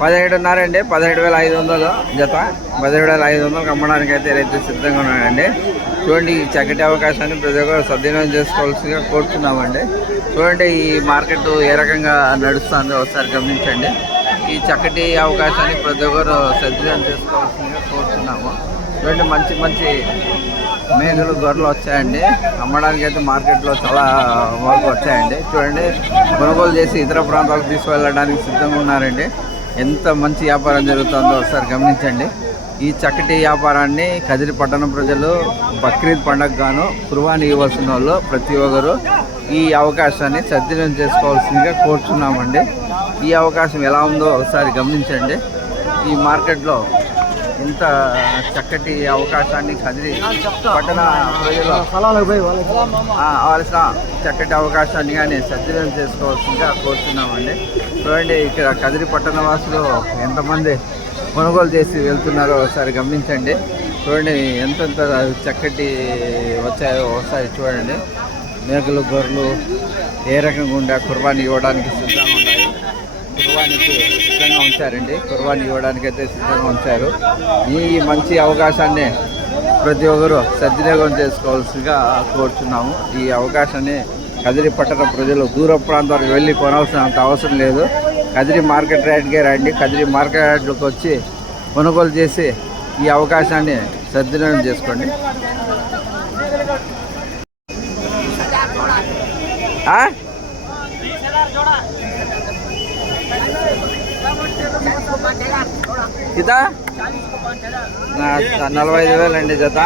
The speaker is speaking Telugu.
పదిహేడున్నర అండి పదిహేడు వేల ఐదు వందలు జత. పదిహేడు వేల ఐదు వందలకు అమ్మడానికి అయితే రైతు సిద్ధంగా ఉన్నాడండి చూడండి ఈ చక్కటి అవకాశాన్ని ప్రతి ఒక్కరు సద్వినియోగం చేసుకోవాల్సిగా కోరుతున్నామండి చూడండి ఈ మార్కెట్ ఏ రకంగా నడుస్తుందో ఒకసారి గమనించండి. ఈ చక్కటి అవకాశాన్ని ప్రతి ఒక్కరు సద్వినియోగం చేసుకోవాల్సిందిగా కోరుతున్నాము చూడండి మంచి మంచి మేకలు గొర్రెలు వచ్చాయండి. అమ్మడానికి అయితే మార్కెట్లో చాలా వరకు వచ్చాయండి. చూడండి కొనుగోలు చేసి ఇతర ప్రాంతాలకు తీసుకువెళ్ళడానికి సిద్ధంగా ఉన్నారండి. ఎంత మంచి వ్యాపారం జరుగుతుందో ఒకసారి గమనించండి. ఈ చక్కటి వ్యాపారాన్ని కదిరి పట్టణ ప్రజలు బక్రీద్ పండగ గాను కుర్బానీ ఇవ్వాల్సిన వాళ్ళు ప్రతి ఒక్కరు ఈ అవకాశాన్ని సద్వినియోగం చేసుకోవాల్సిందిగా కోరుచున్నామండి. ఈ అవకాశం ఎలా ఉందో ఒకసారి గమనించండి. ఈ మార్కెట్లో ఇంత చక్కటి అవకాశాన్ని కదిరి పట్టణ ప్రజలు కావాల్సిన చక్కటి అవకాశాన్ని కానీ సద్వినియోగం చేసుకోవాల్సిందిగా కోరుతున్నామండి. చూడండి ఇక్కడ కదిరి పట్టణ వాసులు ఎంతమంది కొనుగోలు చేసి వెళ్తున్నారో ఒకసారి గమనించండి. చూడండి ఎంతెంత చక్కటి వచ్చాయో ఒకసారి చూడండి. మేకలు గొర్రెలు ఏ రకంగా ఉండే కుర్బానీ ఇవ్వడానికి సిద్ధంగా ఉన్నాయి కుర్వానికి సిద్ధంగా ఉంచారండి. కుర్బానీ ఇవ్వడానికి అయితే సిద్ధంగా ఉంచారు. ఈ మంచి అవకాశాన్ని ప్రతి ఒక్కరు సద్వినియోగం చేసుకోవాల్సిగా కోరుచున్నాము. ఈ అవకాశాన్ని కదిరి పట్టణ ప్రజలు దూర ప్రాంతాలకు వెళ్ళి కొనాల్సినంత అవసరం లేదు. కదిరి మార్కెట్ రేట్కే రండి. కదిరి మార్కెట్ రేట్లకు వచ్చి కొనుగోలు చేసి ఈ అవకాశాన్ని సద్వినియోగం చేసుకోండి. ఆ? జత? నలభై ఐదు వేలు అండి జత.